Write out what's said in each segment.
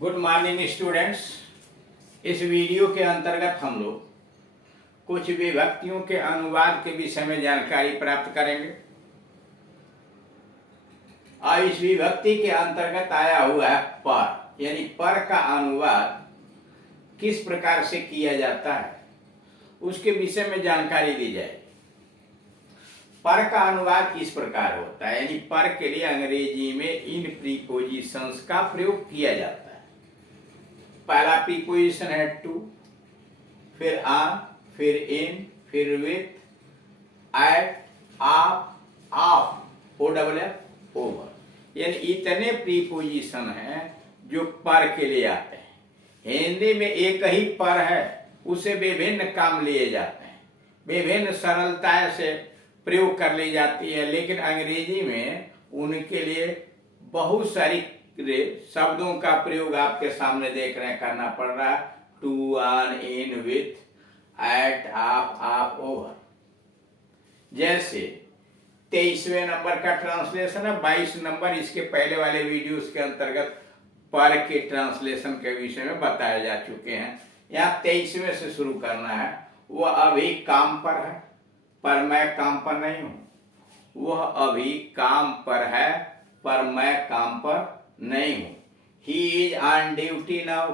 Good morning students. इस video के अंतर्गत हम लोग कुछ विभक्तियों के अनुवाद के विषय में जानकारी प्राप्त करेंगे और इस विभक्ति के अंतर्गत आया हुआ है पर, यानी पर का अनुवाद किस प्रकार से किया जाता है उसके विषय में जानकारी दी जाएगी। पर का अनुवाद किस प्रकार होता है, यानी पर के लिए अंग्रेजी में इन प्रीपोजिशंस का प्रयोग किया जाता है। पहला प्रीपोजिशन है टू, फिर ऑन, फिर इन, फिर with, at, of, of, OFF, over, यानी इतने प्रीपोजिशन हैं जो पर के लिए आते हैं। हिंदी में एक ही पर है, उसे विभिन्न काम लिए जाते हैं, विभिन्न सरलता से प्रयोग कर ली जाती है, लेकिन अंग्रेजी में उनके लिए बहुत सारी शब्दों का प्रयोग आपके सामने देख रहे हैं करना पड़ रहा है। To, on, in, with, at, of, over. जैसे 23वें नंबर का ट्रांसलेशन है, 22 नंबर इसके पहले वाले वीडियोस के अंतर्गत पर के ट्रांसलेशन के विषय में बताए जा चुके हैं। यहाँ 23वें से शुरू करना है। वह अभी काम पर है, पर मैं काम पर नहीं हूं। वह अभी काम पर है, पर मैं काम पर नहीं हूं। He is on duty now.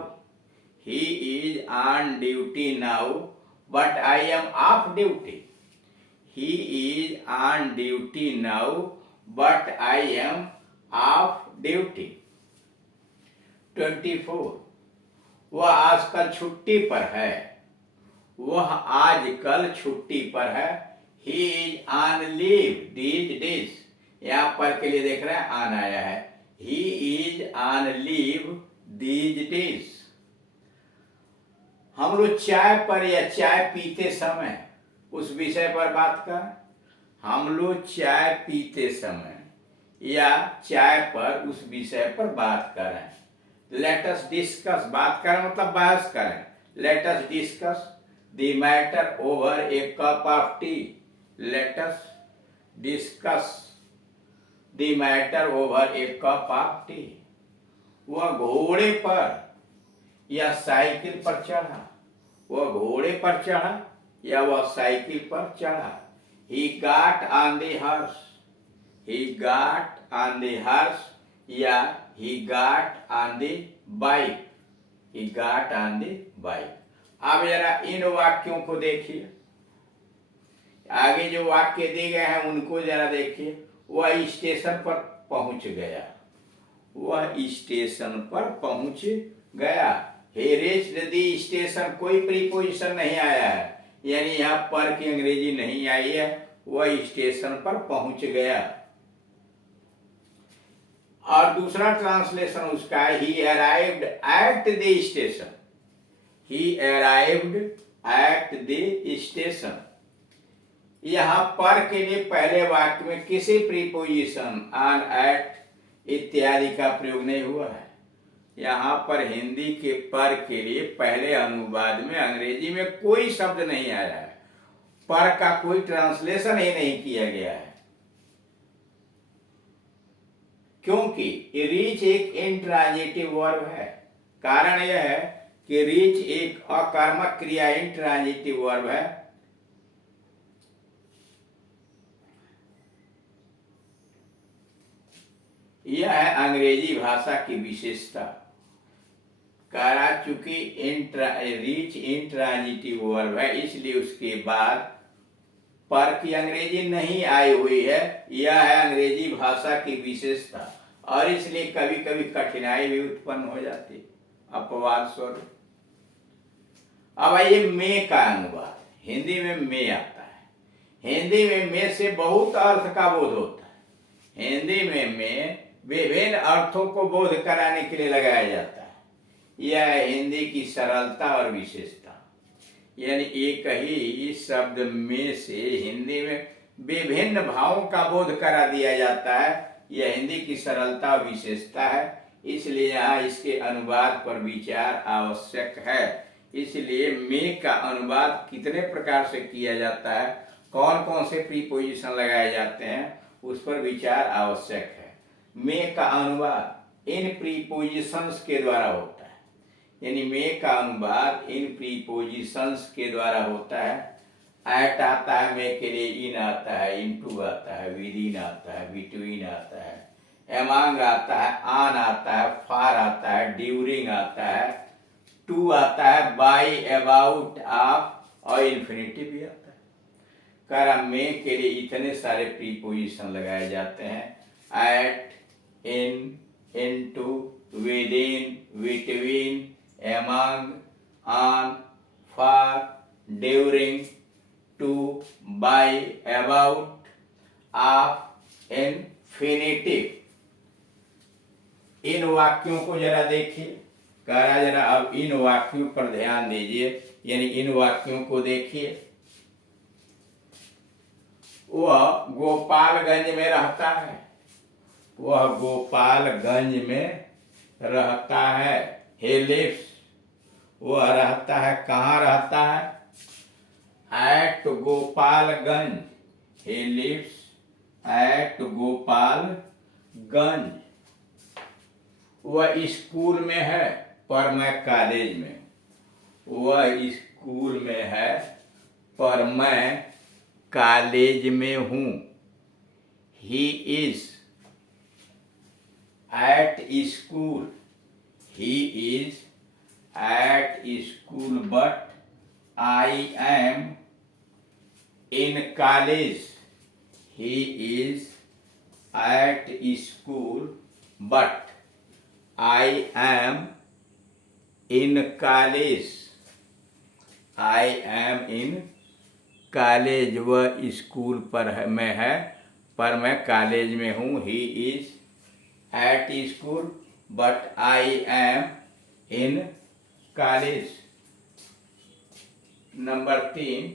He is on duty now, but I am off duty. He is on duty now, but I am off duty. 24. वह आजकल छुट्टी पर है। वह आजकल छुट्टी पर है। He is on leave these days. यहाँ पर के लिए देख रहे हैं on आया है। He is on leave these days. हम लोग चाय पर या चाय पीते समय उस विषय पर बात करें। हम लोग चाय पीते समय या चाय पर उस विषय पर बात करें। Let us discuss, बात करें मतलब बहस करें। Let us discuss the matter over a cup of tea. Let us discuss the matter over a cup of tea. वह घोड़े पर या साइकिल पर चढ़ा। वह घोड़े पर चढ़ा या वह साइकिल पर चढ़ा। He got on the horse. He got on the horse या he got on the bike. He got on the bike. अब जरा इन वाक्यों को देखिए। आगे जो वाक्य दिए गए हैं उनको जरा देखिए। वह स्टेशन पर पहुंच गया। वह स्टेशन पर पहुंच गया। He reached the station, कोई प्रीपोजिशन नहीं आया है, यानी यहाँ पर की अंग्रेजी नहीं आई है। वह स्टेशन पर पहुंच गया। और दूसरा ट्रांसलेशन उसका है he arrived at the station. He arrived at the station. यहाँ पर के लिए पहले वाक्य में किसी प्रीपोजिशन ऑन, एट इत्यादि का प्रयोग नहीं हुआ है। यहाँ पर हिंदी के पर के लिए पहले अनुवाद में अंग्रेजी में कोई शब्द नहीं आया है। पर का कोई ट्रांसलेशन ही नहीं किया गया है, क्योंकि रीच एक इंट्रांजिटिव वर्ब है। कारण यह है कि रीच एक अकर्मक क्रिया इंट्रांजिटिव वर्ब है। यह है अंग्रेजी भाषा की विशेषता। करा चूंकि रीच इंट्रांजिटिव वर्ब है, इसलिए उसके बाद पर की अंग्रेजी नहीं आई हुई है। यह है अंग्रेजी भाषा की विशेषता और इसलिए कभी कभी कठिनाई भी उत्पन्न हो जाती, अपवाद स्वरूप। अब आइए मे का अनुवाद। हिंदी में मे आता है। हिंदी में मे से बहुत अर्थ का बोध होता है। हिंदी में मे विभिन्न अर्थों को बोध कराने के लिए लगाया जाता है। यह हिंदी की सरलता और विशेषता, यानी एक ही शब्द में से हिंदी में विभिन्न भावों का बोध करा दिया जाता है। यह हिंदी की सरलता और विशेषता है, इसलिए यहाँ इसके अनुवाद पर विचार आवश्यक है। इसलिए मे का अनुवाद कितने प्रकार से किया जाता है, कौन कौन से प्रीपोजिशन लगाए जाते हैं, उस पर विचार आवश्यक है। मे का अनुवाद इन प्रीपोजिशंस के द्वारा होता है। यानी में का अनुवाद इन प्रीपोजिशंस के द्वारा होता है। एट आता है में के लिए, इन आता है, इनटू आता है, विद इन आता है, बिटवीन आता है, एमंग आता है, ऑन आता है, फार आता है, ड्यूरिंग आता है, टू आता है, बाय, अबाउट, ऑफ और इन्फिनिटिव भी आता है। कारण में के लिए इतने सारे प्रीपोजिशन लगाए जाते हैं। At, in, into, within, between, among, on, for, during, to, by, about, of, infinitive. इन वाक्यों को जरा देखिए, कह रहा जरा अब इन वाक्यों पर ध्यान दीजिए, यानी इन वाक्यों को देखिए। वह गोपालगंज में रहता है, वह गोपालगंज में रहता है। he lives, वह रहता है, कहाँ रहता है? At Gopalganj, he lives at Gopalganj. वह स्कूल में है, पर मैं कॉलेज में। वह स्कूल में है, पर मैं कॉलेज में हूँ। ही is at school, he is at school but I am in college. He is at school but I am in college. I am in college. वह स्कूल पर है, में है, पर मैं कॉलेज में हूँ। He is at school but I am in college. Number 3,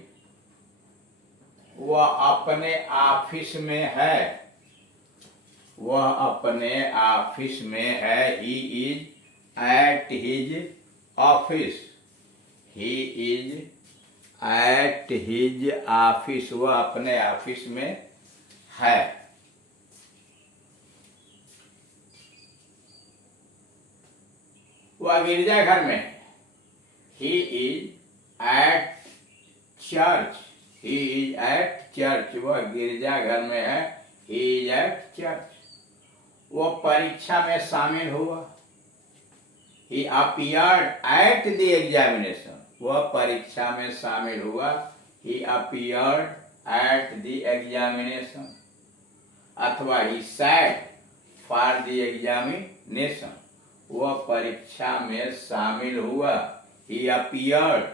वह अपने ऑफिस में है, वह अपने ऑफिस में है। He is at his office, he is at his office, वह अपने ऑफिस में है। वह गिरजाघर में है। He is at church, he is at church, वह गिरजाघर में है। He is at church. वो परीक्षा में शामिल हुआ। He appeared at the examination, वह परीक्षा में शामिल हुआ। He appeared at the examination। अथवा he sat for the examination, वह परीक्षा में शामिल हुआ। He appeared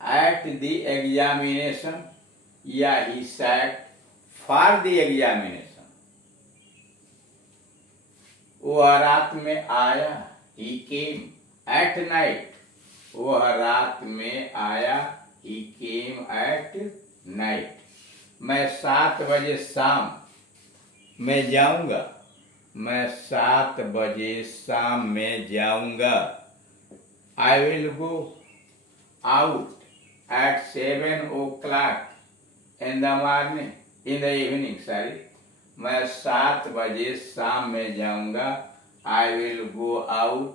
at the examination या he sat for the examination। वह रात में आया। He came at night, वह रात में आया। He came at night। मैं 7 बजे शाम में जाऊंगा, मैं 7 बजे शाम में जाऊंगा। I will go out at 7 o'clock in the morning, in the evening, sorry। मैं 7 बजे शाम में जाऊंगा। I will go out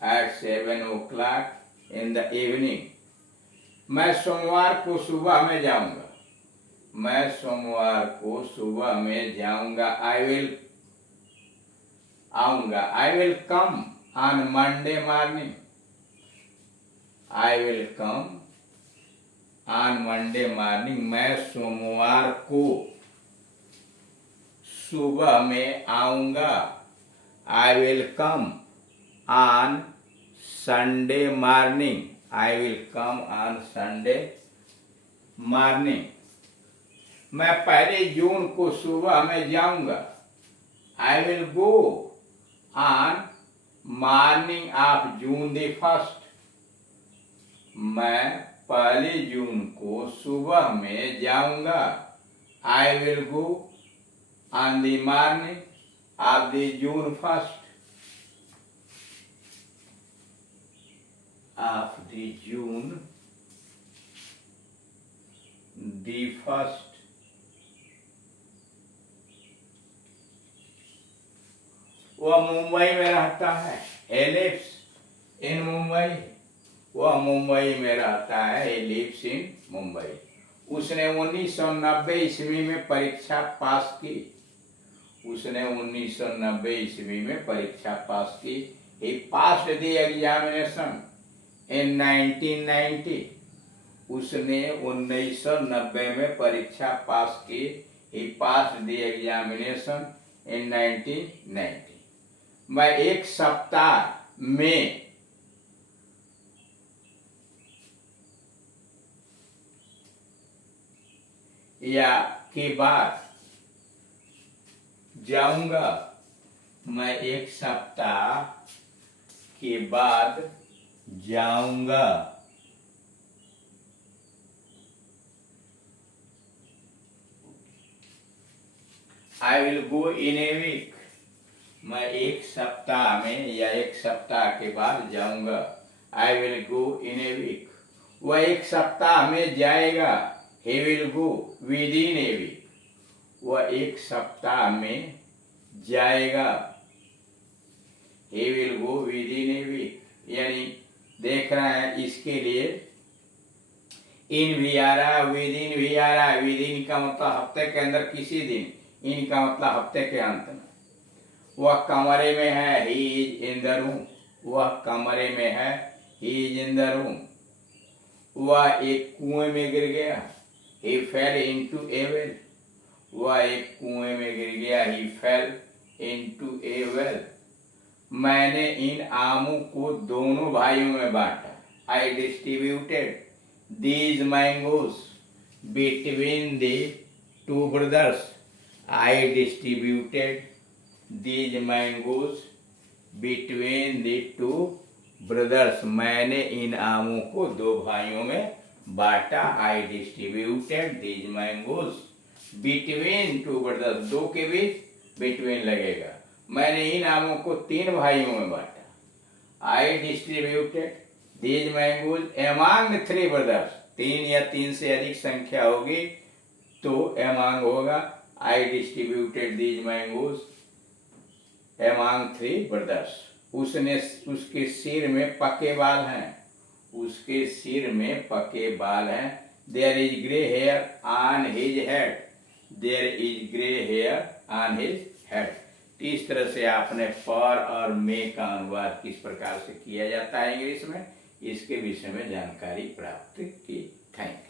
at 7 o'clock in the evening। मैं सोमवार को सुबह में जाऊंगा, मैं सोमवार को सुबह में जाऊंगा। I will आऊंगा। I will come on Monday morning, I will come on Monday morning। मैं सोमवार को सुबह में आऊंगा। I will come on Sunday morning, I will come on Sunday morning। मैं 1 जून को सुबह में जाऊंगा। I will go on morning of June the 1st। मैं 1 जून को सुबह में जाऊंगा। I will go on the morning of the June 1st, of the June the 1st। वह मुंबई में रहता है। He lives in Mumbai। वह मुंबई में रहता है, he lives in मुंबई। उसने 1990 ईस्वी में परीक्षा पास की। उसने 1990 ईस्वी में परीक्षा पास की। He passed the examination in 1990। उसने 1990 में परीक्षा पास की। He passed the examination in 1990। मैं एक सप्ताह में या के बाद जाऊंगा। मैं एक सप्ताह के बाद जाऊंगा। I will go in a week. मैं एक सप्ताह में या एक सप्ताह के बाद जाऊंगा। I will go in a week. वह एक सप्ताह में जाएगा। he will go within a week। वह एक सप्ताह में जाएगा। he will go within a week। यानी देख रहे हैं इसके लिए इन भी आ रहा है, विदिन भी आ रहा है। विदिन का मतलब हफ्ते के अंदर किसी दिन, इन का मतलब हफ्ते के अंत में। वह कमरे में है, he is in the room. वह कमरे में है, he is in the room. वह एक कुएं में गिर गया, he fell into a well। वह एक कुएं में गिर गया, he fell into a well। मैंने इन आमों को दोनों भाइयों में बांटा। I distributed these mangoes between the two brothers। I distributed these mangoes between the two brothers। मैंने इन आमों को दो भाइयों में बांटा। I distributed these mangoes between two brothers. दो के बीच बिटवीन लगेगा। मैंने इन आमों को तीन भाइयों में बांटा। I distributed these mangoes among three brothers. तीन या तीन से अधिक संख्या होगी तो एमांग होगा। I distributed these mangoes among three brothers. उसके सिर में पके बाल हैं। उसके सिर में पके बाल हैं। There is grey hair on his head. There is grey hair on his head. इस तरह से आपने पर और मे का अनुवाद किस प्रकार से किया जाता है इंग्लिश में, इसके विषय में जानकारी प्राप्त की। Thank you.